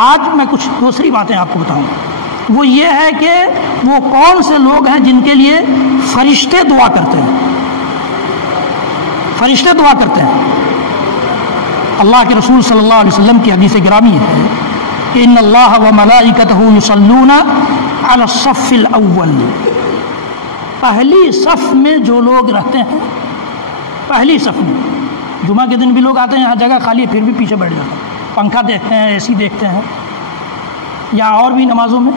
آج میں کچھ دوسری باتیں آپ کو بتاؤں، وہ یہ ہے کہ وہ کون سے لوگ ہیں جن کے لیے فرشتے دعا کرتے ہیں. فرشتے دعا کرتے ہیں. اللہ کے رسول صلی اللہ علیہ وسلم کی حدیث گرامی ہے کہ ان اللہ و ملائکتہ یصلون علی الصف الاول. پہلی صف میں جو لوگ رہتے ہیں، پہلی صف میں، جمعہ کے دن بھی لوگ آتے ہیں، یہاں جگہ خالی ہے پھر بھی پیچھے بیٹھ جاتے ہیں، پنکھا دیکھتے ہیں، اے سی دیکھتے ہیں، یا اور بھی نمازوں میں.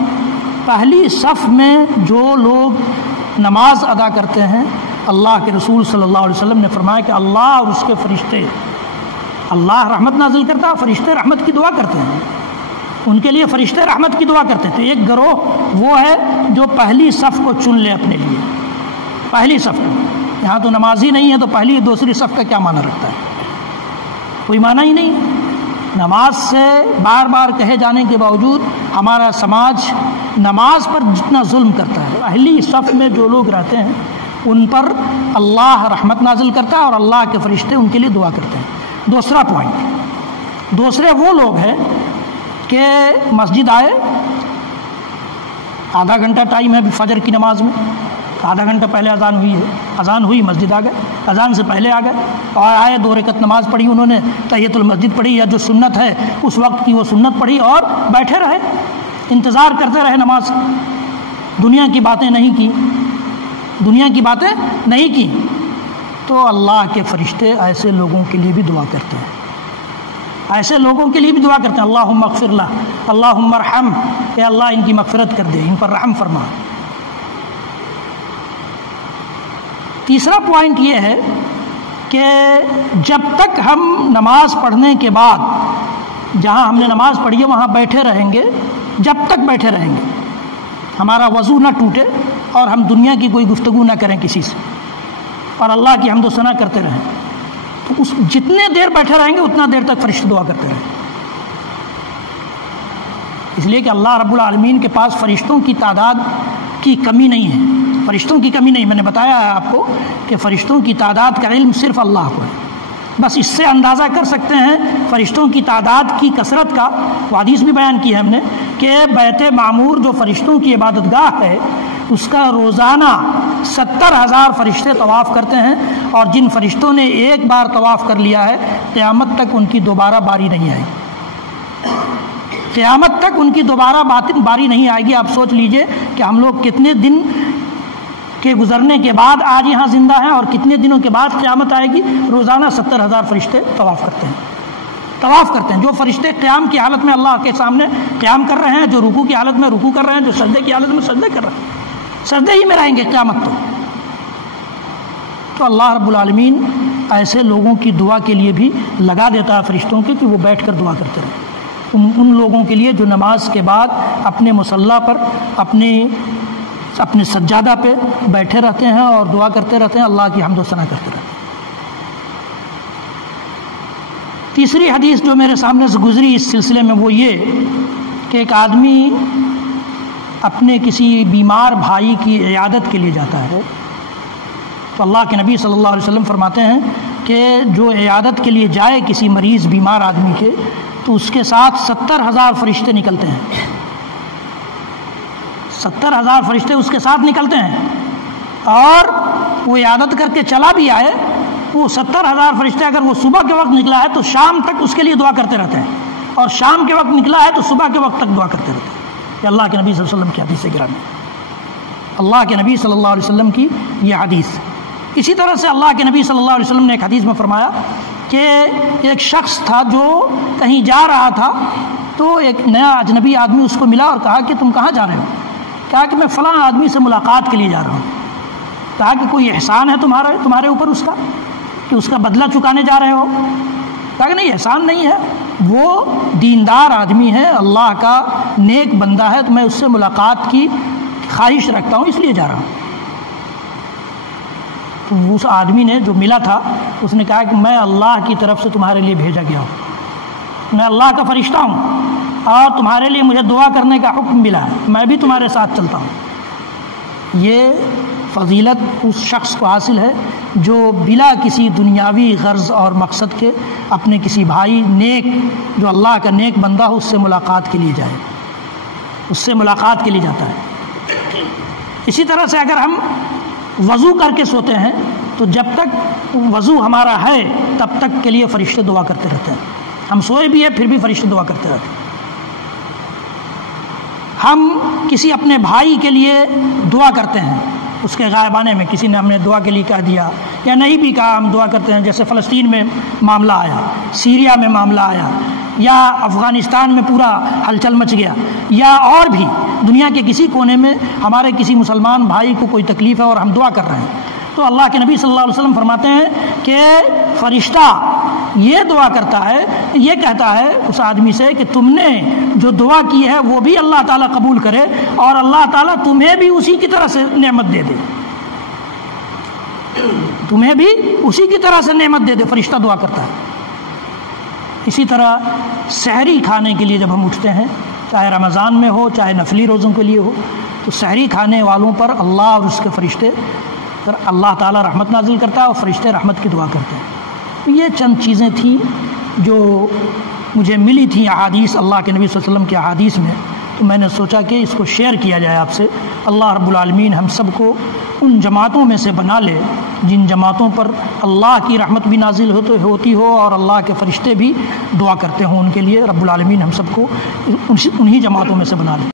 پہلی صف میں جو لوگ نماز ادا کرتے ہیں، اللہ کے رسول صلی اللہ علیہ وسلم نے فرمایا کہ اللہ اور اس کے فرشتے، اللہ رحمت نازل کرتا ہے، فرشتے رحمت کی دعا کرتے ہیں، ان کے لیے فرشتے رحمت کی دعا کرتے ہیں. تو ایک گروہ وہ ہے جو پہلی صف کو چن لے اپنے لیے، پہلی صف کو. یہاں تو نماز ہی نہیں ہے تو پہلی دوسری صف کا کیا معنی رکھتا ہے؟ کوئی معنی ہی نہیں. نماز سے بار بار کہے جانے کے باوجود ہمارا سماج نماز پر جتنا ظلم کرتا ہے، پہلی صف میں جو لوگ رہتے ہیں ان پر اللہ رحمت نازل کرتا ہے اور اللہ کے فرشتے ان کے لیے دعا کرتے ہیں. دوسرا پوائنٹ، دوسرے وہ لوگ ہیں کہ مسجد آئے، آدھا گھنٹہ ٹائم ہے فجر کی نماز میں، آدھا گھنٹہ پہلے اذان ہوئی ہے، اذان ہوئی مسجد آ گئے، اذان سے پہلے آ گئے اور آئے، 2 رکعت نماز پڑھی انہوں نے، تحیۃ المسجد پڑھی یا جو سنت ہے اس وقت کی وہ سنت پڑھی اور بیٹھے رہے، انتظار کرتے رہے نماز. دنیا کی باتیں نہیں کی، دنیا کی باتیں نہیں کی. تو اللہ کے فرشتے ایسے لوگوں کے لیے بھی دعا کرتے ہیں، ایسے لوگوں کے لیے بھی دعا کرتے ہیں. اللہم اغفر لہ، اللہم ارحم، کہ اللہ ان کی مغفرت کر دے، ان پر رحم فرما. تیسرا پوائنٹ یہ ہے کہ جب تک ہم نماز پڑھنے کے بعد جہاں ہم نے نماز پڑھی ہے وہاں بیٹھے رہیں گے، جب تک بیٹھے رہیں گے ہمارا وضو نہ ٹوٹے اور ہم دنیا کی کوئی گفتگو نہ کریں کسی سے اور اللہ کی حمد و ثنا کرتے رہیں، تو اس جتنے دیر بیٹھے رہیں گے اتنا دیر تک فرشتے دعا کرتے رہیں. اس لیے کہ اللہ رب العالمین کے پاس فرشتوں کی تعداد کی کمی نہیں ہے، فرشتوں کی کمی نہیں. میں نے بتایا ہے آپ کو کہ فرشتوں کی تعداد کا علم صرف اللہ کو ہے. بس اس سے اندازہ کر سکتے ہیں فرشتوں کی تعداد کی کثرت کا. وہ حدیث بھی بیان کی ہے ہم نے کہ بیت معمور جو فرشتوں کی عبادت گاہ ہے اس کا روزانہ 70,000 فرشتے طواف کرتے ہیں، اور جن فرشتوں نے ایک بار طواف کر لیا ہے قیامت تک ان کی دوبارہ باری نہیں آئے گی، قیامت تک ان کی دوبارہ باری نہیں آئے گی. آپ سوچ لیجئے کہ ہم لوگ کتنے دن کے گزرنے کے بعد آج یہاں زندہ ہیں اور کتنے دنوں کے بعد قیامت آئے گی. روزانہ 70,000 فرشتے طواف کرتے ہیں، طواف کرتے ہیں. جو فرشتے قیام کی حالت میں اللہ کے سامنے قیام کر رہے ہیں، جو رکوع کی حالت میں رکوع کر رہے ہیں، جو سجدے کی حالت میں سجدے کر رہے ہیں، سجدے ہی میں رہیں گے قیامت تو اللہ رب العالمین ایسے لوگوں کی دعا کے لیے بھی لگا دیتا ہے فرشتوں کے کہ وہ بیٹھ کر دعا کرتے رہیں. ان لوگوں کے لیے جو نماز کے بعد اپنے مصلی پر اپنے سجادہ پہ بیٹھے رہتے ہیں اور دعا کرتے رہتے ہیں، اللہ کی حمد و ثنا کرتے رہتے ہیں. تیسری حدیث جو میرے سامنے سے گزری اس سلسلے میں وہ یہ کہ ایک آدمی اپنے کسی بیمار بھائی کی عیادت کے لیے جاتا ہے تو اللہ کے نبی صلی اللہ علیہ وسلم فرماتے ہیں کہ جو عیادت کے لیے جائے کسی مریض بیمار آدمی کے تو اس کے ساتھ 70,000 فرشتے نکلتے ہیں، 70,000 فرشتے اس کے ساتھ نکلتے ہیں. اور وہ عیادت کر کے چلا بھی آئے، وہ 70,000 فرشتے اگر وہ صبح کے وقت نکلا ہے تو شام تک اس کے لیے دعا کرتے رہتے ہیں، اور شام کے وقت نکلا ہے تو صبح کے وقت تک دعا کرتے رہتے ہیں. یہ اللہ کے نبی صلی اللہ علیہ وسلم کی حدیث گرامی، اللہ کے نبی صلی اللہ علیہ وسلم کی یہ حدیث. اسی طرح سے اللہ کے نبی صلی اللہ علیہ وسلم نے ایک حدیث میں فرمایا کہ ایک شخص تھا جو کہیں جا رہا تھا تو ایک نیا اجنبی آدمی اس کو ملا اور کہا کہ تم کہاں جا رہے ہو؟ کہا کہ میں فلاں آدمی سے ملاقات کے لیے جا رہا ہوں. کہا کہ کوئی احسان ہے تمہارے اوپر اس کا کہ اس کا بدلہ چکانے جا رہے ہو؟ کہا کہ نہیں، احسان نہیں ہے، وہ دیندار آدمی ہے، اللہ کا نیک بندہ ہے، تو میں اس سے ملاقات کی خواہش رکھتا ہوں اس لیے جا رہا ہوں. تو اس آدمی نے جو ملا تھا اس نے کہا کہ میں اللہ کی طرف سے تمہارے لیے بھیجا گیا ہوں، میں اللہ کا فرشتہ ہوں اور تمہارے لیے مجھے دعا کرنے کا حکم ملا ہے، میں بھی تمہارے ساتھ چلتا ہوں. یہ فضیلت اس شخص کو حاصل ہے جو بلا کسی دنیاوی غرض اور مقصد کے اپنے کسی بھائی نیک جو اللہ کا نیک بندہ ہو اس سے ملاقات کے لیے جائے، اس سے ملاقات کے لیے جاتا ہے۔ اسی طرح سے اگر ہم وضو کر کے سوتے ہیں تو جب تک وضو ہمارا ہے تب تک کے لیے فرشتے دعا کرتے رہتے ہیں، ہم سوئے بھی ہیں پھر بھی فرشتے دعا کرتے رہتے ہیں۔ ہم کسی اپنے بھائی کے لیے دعا کرتے ہیں، اس کے غائبانے میں کسی نے ہم نے دعا کے لیے کہہ دیا یا نہیں بھی کہا، ہم دعا کرتے ہیں، جیسے فلسطین میں معاملہ آیا، سیریا میں معاملہ آیا، یا افغانستان میں پورا ہلچل مچ گیا، یا اور بھی دنیا کے کسی کونے میں ہمارے کسی مسلمان بھائی کو کوئی تکلیف ہے اور ہم دعا کر رہے ہیں، تو اللہ کے نبی صلی اللہ علیہ وسلم فرماتے ہیں کہ فرشتہ یہ دعا کرتا ہے، یہ کہتا ہے اس آدمی سے کہ تم نے جو دعا کی ہے وہ بھی اللہ تعالیٰ قبول کرے اور اللہ تعالیٰ تمہیں بھی اسی کی طرح سے نعمت دے دے، تمہیں بھی اسی کی طرح سے نعمت دے دے، فرشتہ دعا کرتا ہے۔ اسی طرح سحری کھانے کے لیے جب ہم اٹھتے ہیں، چاہے رمضان میں ہو چاہے نفلی روزوں کے لیے ہو، تو سحری کھانے والوں پر اللہ اور اس کے فرشتے پر اللہ تعالیٰ رحمت نازل کرتا ہے اور فرشتے رحمت کی دعا کرتے ہیں۔ تو یہ چند چیزیں تھیں جو مجھے ملی تھیں احادیث، اللہ کے نبی صلی اللہ علیہ وسلم کے احادیث میں، تو میں نے سوچا کہ اس کو شیئر کیا جائے آپ سے۔ اللہ رب العالمین ہم سب کو ان جماعتوں میں سے بنا لے جن جماعتوں پر اللہ کی رحمت بھی نازل ہوتی ہو اور اللہ کے فرشتے بھی دعا کرتے ہوں ان کے لیے۔ رب العالمین ہم سب کو انہی جماعتوں میں سے بنا لے۔